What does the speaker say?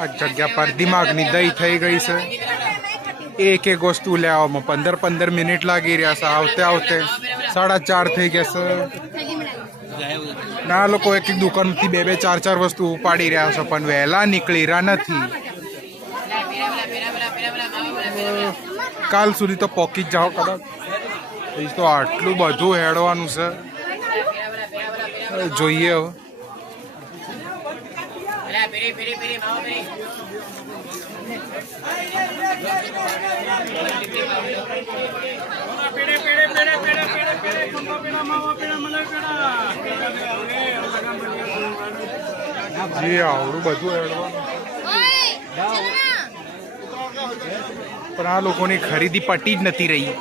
આ જગ્યા પર દિમાગની દઈ થઈ ગઈ છે। એક એક વસ્તુ લેવામાં 15-15 મિનિટ લાગી રહ્યા છે। આવતે આવતે 4:30 થઈ ગયા છે। ના લોકો એક એક દુકાનથી 2-4 વસ્તુ ઉપાડી રહ્યા છે, પણ વહેલા નીકળી રહ્યા નથી। કાલ સુધી તો પોકી જ જાઓ કદાચ। તો આટલું બધું હેડવાનું છે, જોઈએ હવે। જી આવડું બધું હેડવાનું, પણ આ લોકોની ખરીદી પટી જ નથી રહી।